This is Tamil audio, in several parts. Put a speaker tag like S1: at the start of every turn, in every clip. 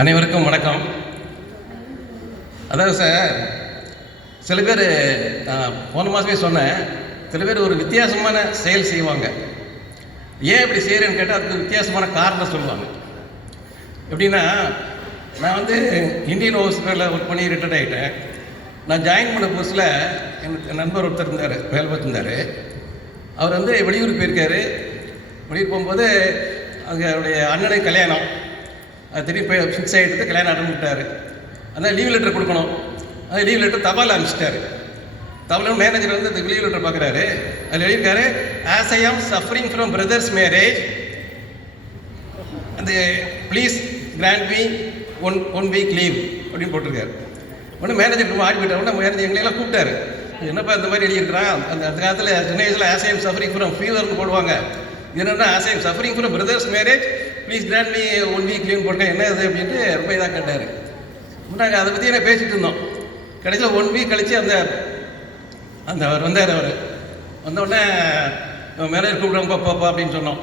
S1: அனைவருக்கும் வணக்கம். அதாவது சார் சில பேர் நான் போன மாதமே சொன்னேன் சில பேர் ஒரு வித்தியாசமான செயல் செய்வாங்க. ஏன் இப்படி செய்கிறேன்னு கேட்டால் அதுக்கு வித்தியாசமான காரணம் சொல்லுவாங்க. எப்படின்னா நான் வந்து இந்தியன் ஓவர்ஸில் ஒர்க் பண்ணி ரிட்டையர்ட் ஆகிட்டேன் நான் ஜாயின் பண்ண புதுசில் எனக்கு நண்பர் ஒருத்தர் இருந்தார் வேலை பார்த்துருந்தார். அவர் வந்து வெளியூர் போயிருக்காரு. வெளியூர் போகும்போது அங்கே அவருடைய அண்ணனுக்கு கல்யாணம். அது திரும்பி போய் ஃபிக்ஸ் ஆகிட்டு கல்யாணம் அட்டன் பண்ணிட்டாரு அதனால் லீவ் லெட்டர் கொடுக்கணும். அது லீவ் லெட்டர் தபால் அனுப்பிச்சிட்டாரு. தபால் மேனேஜர் வந்து அந்த லீவ் லெட்டர் பார்க்குறாரு அதில் எழுதியிருக்காரு as I am suffering from brother's marriage அந்த please grant me one one week leave அப்படின்னு போட்டிருக்காரு. ஒன்று மேனேஜர் ரொம்ப ஆடி போயிட்டார் உடனே மேனேஜர் எங்களையெல்லாம் கூப்பிட்டாரு. என்னப்பா இந்த மாதிரி எழுதியிருக்கிறான்? அந்த அந்த காலத்தில் சின்ன வயசில் ஆசையம் சஃபரிங் ஃப்ரம் ஃபீவர்னு போடுவாங்க. என்னென்னா as I'm suffering from brother's marriage please grant me one week leave போட்டேன் என்ன இது அப்படின்ட்டு ரொம்ப இதாக கேட்டார். நாங்கள் அதை பற்றி என்ன பேசிகிட்டு இருந்தோம். கடைசியில் ஒன் வீக் கழித்து அந்த அந்த அவர் வந்தார் அவர். வந்தோடனே மேனேஜர் கூப்பிடுறோம் பாப்பா போப்பா அப்படின்னு சொன்னோம்.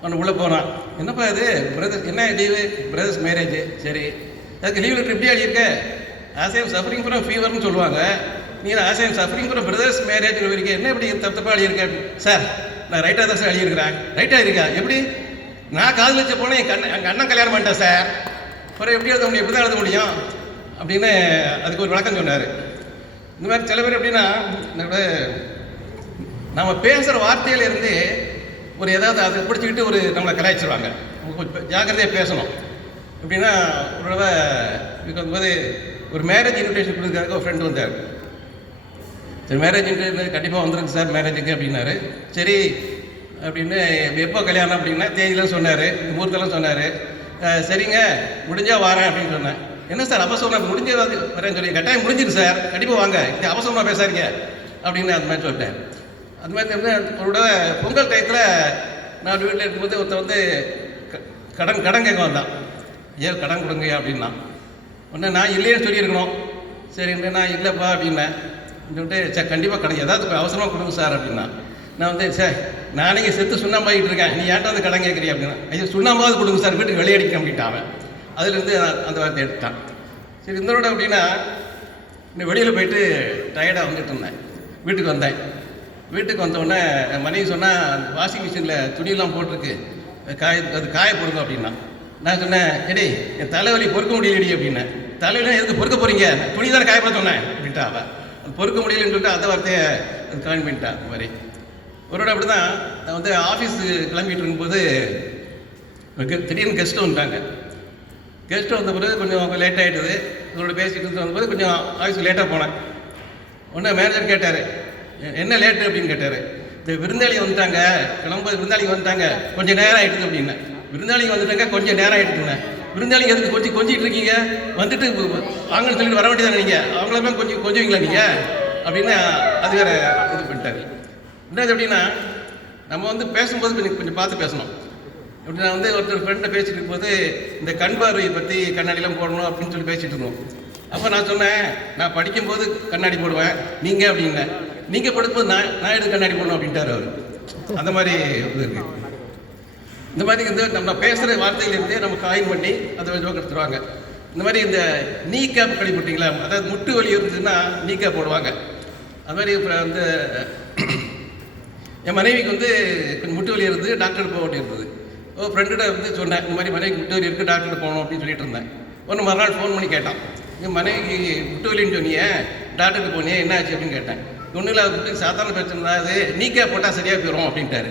S1: அவன் உள்ளே போனான். என்னப்பா இது? பிரதர் என்ன லீவு பிரதர்ஸ் மேரேஜ் சரி. அதுக்கு லீவ் லெட்டர் எப்படி எழுதியிருக்க? ஆசையம் சஃபரிங் ஃப்ரம் ஃபீவர்னு சொல்லுவாங்க. நீங்கள் as I am suffering from brother's marriage இருக்கீங்க என்ன இப்படி தப்பு தப்பாக எழுதியிருக்கேன் சார் நான் ரைட்டாக தான் சார் எழுதியிருக்கிறேன். ரைட்டாக இருக்கா? எப்படி? நான் காதல் வச்ச போனேன் என் கண்ணன் எங்கள் அண்ணன் கல்யாணம் பண்ணிட்டேன் சார் அப்புறம் எப்படி எழுத முடியும் எப்படி தான் எழுத முடியும்? அப்படின்னு அதுக்கு ஒரு விளக்கம் சொன்னார். இந்த மாதிரி சில பேர் எப்படின்னா என்னோட நம்ம பேசுகிற வார்த்தையிலேருந்து ஒரு ஏதாவது அதை பிடிச்சிக்கிட்டு ஒரு நம்மளை கலாய்ச்சிருவாங்க. கொஞ்சம் ஜாக்கிரதையாக பேசணும். எப்படின்னா ஒரு தடவை இதுக்கு ஒரு மேரேஜ் இன்விடேஷன் கொடுக்குறதுக்காக ஒரு ஃப்ரெண்டு வந்தார். சரி மேரேஜ் கண்டிப்பாக வந்துருங்க சார் மேரேஜுக்கு அப்படின்னாரு. சரி அப்படின்னு எப்போ கல்யாணம் அப்படின்னா தேதியெலாம் சொன்னார் முகூர்த்தெல்லாம் சொன்னார். சரிங்க முடிஞ்சால் வரேன் அப்படின்னு சொன்னேன். என்ன சார் அவசரம் முடிஞ்ச வரேன்னு சொல்லி கட்டாயம் முடிஞ்சிரு சார். கண்டிப்பாக வாங்க இங்கே அவசரமாக பேசாதீங்க. அப்படின்னு அந்த மாதிரி சொல்லிட்டேன். அது மாதிரி வந்து பொங்கல் டயத்தில் நான் வீட்டில் இருக்கும்போது ஒருத்தன் வந்து க- கடன் கடன் கேட்க வந்தான். ஏன் கடன் கொடுங்க அப்படின்னா உடனே நான் இல்லைன்னு சொல்லியிருக்கணும். சரி நான் இல்லைப்பா அப்படின்னேன். சொல்லிட்டு சார் கண்டிப்பாக கடை ஏதாவது அவசரமாக கொடுங்க சார் அப்படின்னா. நான் வந்து சார் நானே செத்து சுண்ணாம்பாகிட்டு இருக்கேன். நீ ஏன்ட்ட வந்து கடன் கேட்குறீ அப்படின்னா? ஐயோ சுண்ணாம்பாவது கொடுங்க சார் வீட்டுக்கு வெளியடிக்க அப்படின்ட்டான் அவன். அதுலேருந்து நான் அந்த வார்த்தை எடுத்துட்டான். சரி இந்த விட அப்படின்னா இன்னும் வெளியில் போயிட்டு டயர்டாக வந்துட்டு இருந்தேன். வீட்டுக்கு வந்தேன். வீட்டுக்கு வந்த என் மனைவி சொன்னால் வாஷிங் மிஷினில் துணியெல்லாம் போட்டிருக்கு. காய அது காய போடுங்க அப்படின்னா. நான் சொன்னேன் எடி என் தலைவலி பொறுக்க முடியலடி அப்படின்னேன். தலைவலி எதுக்கு பொறுக்க போகிறீங்க துணி தானே காயப்பட சொன்னேன் அப்படின்ட்டா அவள் பொறுக்க முடியலன்னு சொல்லிட்டு அந்த வார்த்தையை அது பண்ணிட்டான் மாதிரி. ஒரு விட அப்படி தான் நான் வந்து ஆஃபீஸு கிளம்பிட்டு இருக்கும்போது கெ- திடீர்னு கெஸ்ட்டு வந்துட்டாங்க. கெஸ்ட்டு வந்த பிறகு கொஞ்சம் லேட் ஆகிட்டது உங்களோட பேசிட்டு இருந்து வந்தபோது கொஞ்சம் ஆஃபீஸ் லேட்டாக போனேன். உடனே மேனேஜர் கேட்டார் என்ன லேட்டு அப்படின்னு கேட்டார். இந்த விருந்தாளி வந்துட்டாங்க. கிளம்பும்போது விருந்தாளிக்கு வந்துட்டாங்க. கொஞ்சம் நேரம் ஆகிடுது அப்படின்னேன். விருந்தாளிக்கு வந்துட்டாங்க கொஞ்சம் நேரம் ஆகிடுதுங்க விருந்தாளிங்க எதுக்கு கொஞ்சம் கொஞ்சிட்டு இருக்கீங்க வந்துட்டு வாங்கன்னு சொல்லிட்டு வர வேண்டியதானே நீங்கள் அவங்களுமே கொஞ்சம் கொஞ்சுவீங்களா நீங்கள் அப்படின்னு அது வேற இது பண்ணிட்டாரு. என்னது அப்படின்னா நம்ம வந்து பேசும்போது கொஞ்சம் கொஞ்சம் பார்த்து பேசணும். இப்படி நான் வந்து ஒருத்தர் ஃப்ரெண்டை பேசிட்டு இருக்கும்போது இந்த கண் பார்வையை பற்றி கண்ணாடிலாம் போடணும் அப்படின்னு சொல்லி பேசிட்டு இருந்தோம். அப்போ நான் சொன்னேன் நான் படிக்கும்போது கண்ணாடி போடுவேன். நீங்கள் அப்படின்னேன். நீங்கள் படுக்கும்போது நான் நான் எடுத்து கண்ணாடி போடணும் அப்படின்ட்டார் அவர். அந்த மாதிரி இருக்குது இந்த மாதிரி வந்து நம்ம பேசுகிற வார்த்தையிலிருந்தே நம்ம காயின் பண்ணி அதை ஜோக் எடுத்துருவாங்க. இந்த மாதிரி இந்த நீ கேப் கழிப்பட்டீங்களா அதாவது முட்டு வலி இருந்ததுன்னா நீ கேப் போடுவாங்க. அது மாதிரி இப்போ வந்து என் மனைவிக்கு வந்து கொஞ்சம் முட்டு வலி இருந்தது டாக்டர் போக வேண்டியிருந்தது. ஓ ஃப்ரெண்டுகிட்ட வந்து சொன்னேன் இந்த மாதிரி மனைவிக்கு முட்டு வலி இருக்குது டாக்டர் போகணும் அப்படின்னு சொல்லிட்டு இருந்தேன். ஒன்று மறுநாள் ஃபோன் பண்ணி கேட்டான். என் மனைவிக்கு முட்டு வலின்னு சொன்னியே டாக்டருக்கு போனியே என்ன ஆச்சு அப்படின்னு கேட்டேன். ஒன்றும் இல்லை சாதாரண பிரச்சனை தான் அது நீக்கே போட்டால் சரியாக போயிடும் அப்படின்ட்டாரு.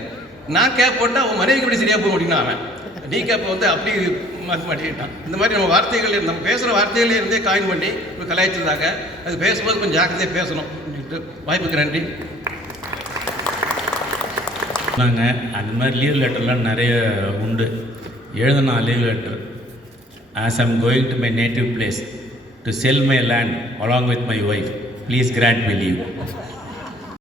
S1: நான் கேப் போட்டால் உன் மனைவிக்கு எப்படி சரியாக போக முடியும்னா அவன். நீ கேப்பை வந்து அப்படி மாட்டிக்கிட்டான் இந்த மாதிரி நம்ம வார்த்தைகள் நம்ம பேசுகிற வார்த்தைகளே இருந்தே காயின் பண்ணி இப்போ கலாய்ச்சிருந்தாங்க அது பேசும்போது கொஞ்சம் ஜாக்கிரதையாக பேசணும். வாய்ப்புக்கு நன்றி.
S2: சொன்னாங்க அந்த மாதிரி லீவ் லெட்டர்லாம் நிறைய உண்டு. எழுதுனா leave letter as I'm going to my native place to sell my land along with my wife please grant my leave